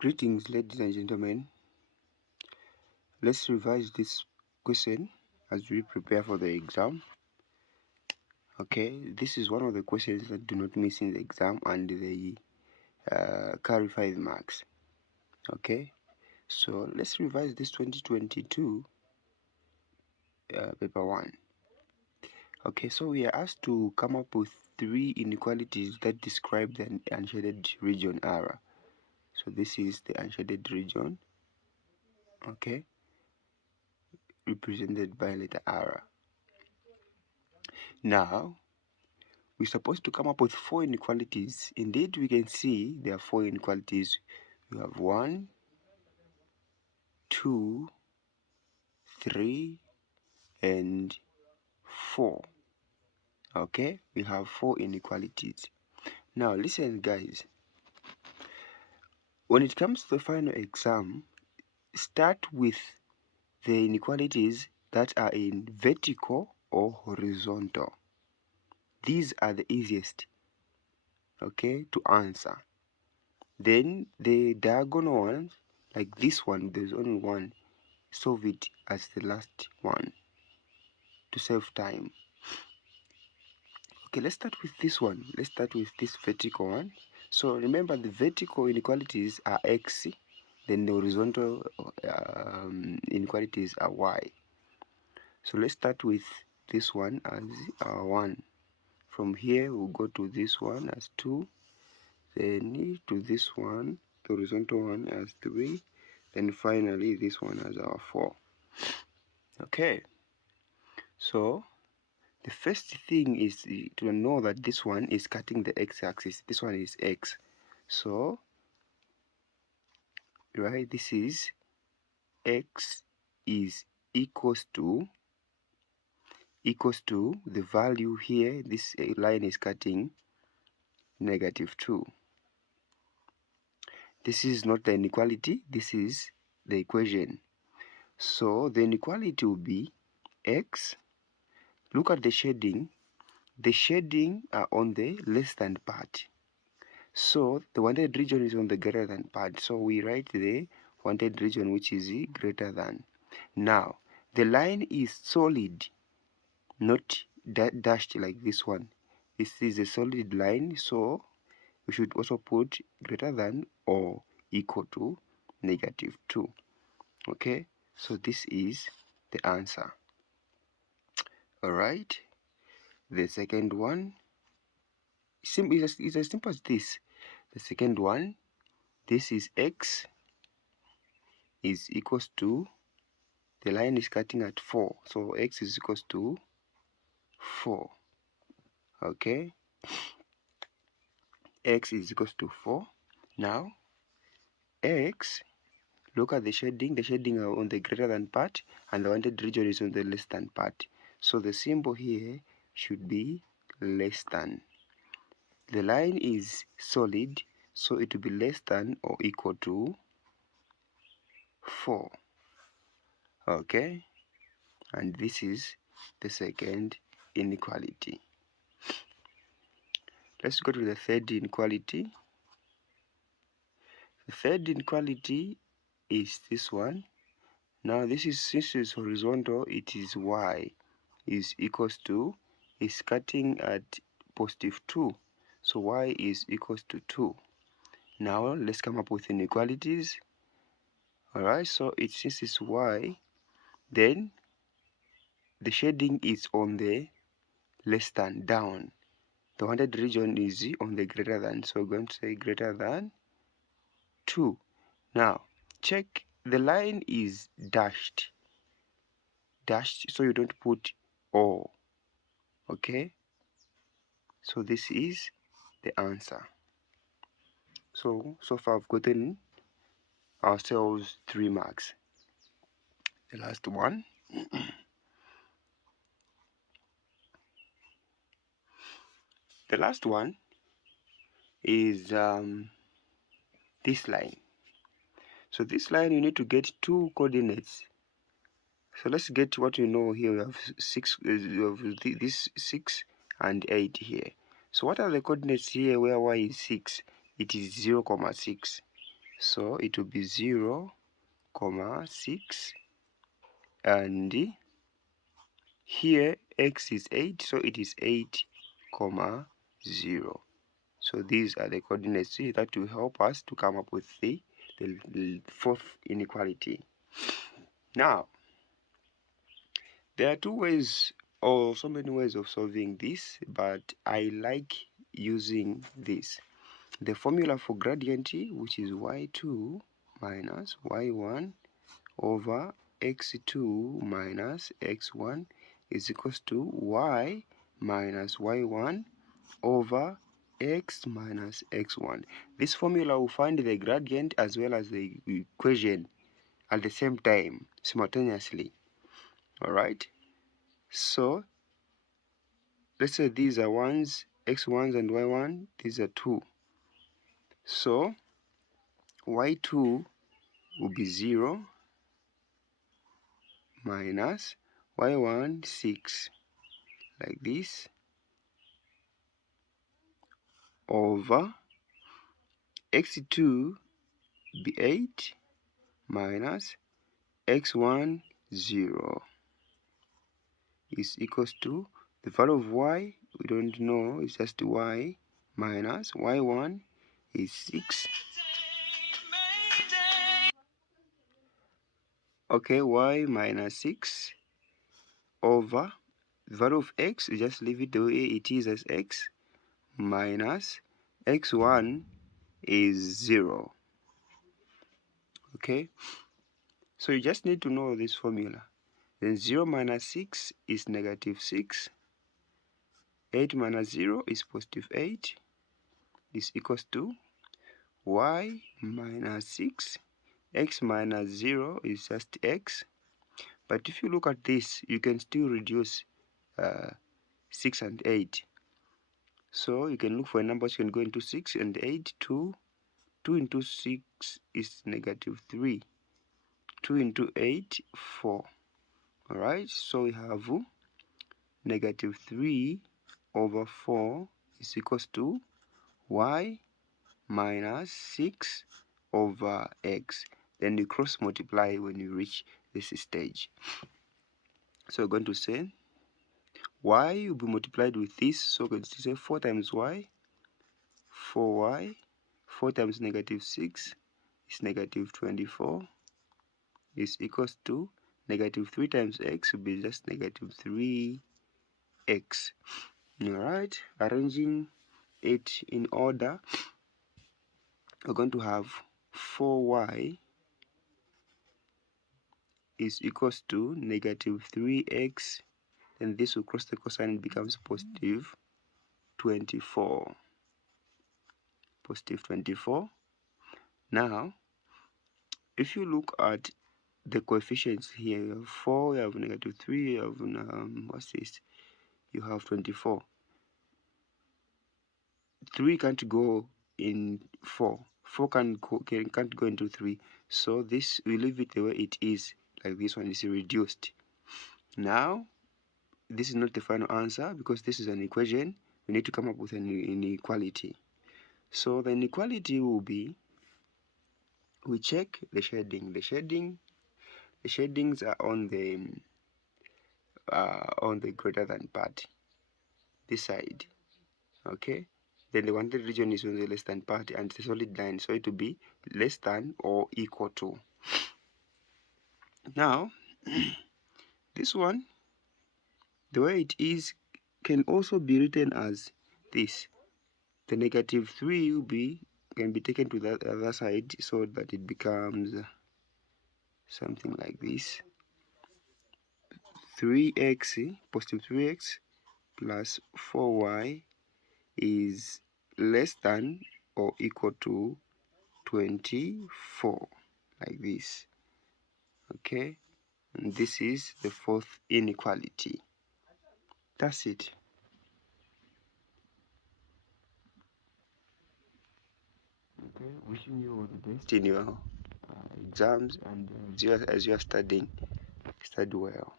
Greetings, ladies and gentlemen. Let's revise this question as we prepare for the exam. Okay, this is one of the questions that do not miss in the exam and they carry 5 marks. Okay, so let's revise this 2022 paper 1. Okay, so we are asked to come up with 3 inequalities that describe the unshaded region R. So this is the unshaded region, okay, represented by letter R. Now, we're supposed to come up with 4 inequalities. Indeed, we can see there are 4 inequalities. We have 1, 2, 3, and 4. Okay, we have 4 inequalities. Now, listen, guys. When it comes to the final exam, start with the inequalities that are in vertical or horizontal. These are the easiest, okay, to answer. Then the diagonal ones, like this one, there's only one. Solve it as the last one to save time. Okay, let's start with this one. Let's start with this vertical one. So remember, the vertical inequalities are x, then the horizontal inequalities are y. So let's start with this one as 1. From here we'll go to this one as 2, then to this one, the horizontal one, as 3, then finally this one as our 4. Okay, so the first thing is to know that this one is cutting the x-axis. This one is x. So, right, this is x is equals to the value here. This line is cutting -2. This is not the inequality. This is the equation. So, the inequality will be x. Look at the shading. The shading are on the less than part. So the wanted region is on the greater than part. So we write the wanted region, which is greater than. Now, the line is solid, not dashed like this one. This is a solid line, so we should also put greater than or equal to -2. Okay, so this is the answer. Alright, the second one is as simple as this. The second one, this is x is equals to, the line is cutting at 4, so x is equals to 4. Okay, x is equals to 4. Now x, look at the shading are on the greater than part and the wanted region is on the less than part, so the symbol here should be less than. The line is solid, so it will be less than or equal to 4. Okay, and this is the second inequality. Let's go to the third inequality. The third inequality is this one. Now this is, since it's horizontal, it is y is equals to, is cutting at +2, so y is equals to 2. Now let's come up with inequalities. Alright, so since it's y, then the shading is on the less than, down. The wanted region is on the greater than, so we're going to say greater than 2. Now check, the line is dashed, so you don't put or. Okay, so this is the answer. So far I've gotten ourselves 3 marks. The last one the last one is this line. So this line, you need to get 2 coordinates. So let's get what we know here. We have 6, this 6 and 8 here. So what are the coordinates here where y is 6? It is 0, 6. So it will be 0, 6, and here x is 8, so it is 8, 0. So these are the coordinates that will help us to come up with the fourth inequality. Now, there are two ways or so many ways of solving this, but I like using this. The formula for gradient, which is y2 minus y1 over x2 minus x1 is equals to y minus y1 over x minus x1. This formula will find the gradient as well as the equation at the same time, simultaneously. Alright? So, let's say these are ones, x1s and y1, these are 2. So, y2 will be 0 minus y1, 6, like this, over x2 be 8 minus x1, 0 is equals to the value of y, we don't know, it's just y minus y1 is 6. Okay, y minus 6 over the value of x, you just leave it the way it is as x, minus x1 is 0. Okay, so you just need to know this formula. Then 0 minus 6 is negative 6. 8 minus 0 is positive 8. Is equals to y minus 6. X minus 0 is just x. But if you look at this, you can still reduce 6 and 8. So you can look for a number you can go into 6 and 8. 2 into 6 is negative 3. 2 into 8, 4. Alright, so we have negative 3 over 4 is equals to y minus 6 over x. Then you cross multiply when you reach this stage. So we're going to say y will be multiplied with this, so we're going to say 4 times y, 4y, 4 times negative 6 is negative 24, is equals to negative 3 times x will be just negative 3x. Alright, arranging it in order, we're going to have 4y is equals to negative 3x, and this will cross the cosine and becomes positive 24. Positive 24. Now, if you look at the coefficients here, you have 4, you have negative 3, you have, what's this? You have 24. 3 can't go in 4. 4 can't go into 3. So this, we leave it the way it is, like this one is reduced. Now, this is not the final answer because this is an equation. We need to come up with an inequality. So the inequality will be, we check the shading. The shadings are on the greater than part, this side. Okay. Then the wanted region is on the less than part, and it's a solid line, so it will be less than or equal to. Now, this one, the way it is, can also be written as this. The negative 3 can be taken to the other side so that it becomes something like this. 3x, positive 3x plus 4y is less than or equal to 24, like this. Okay, and this is the fourth inequality. That's it. Okay, wishing you all the best in your exams, and as you are studying, study well.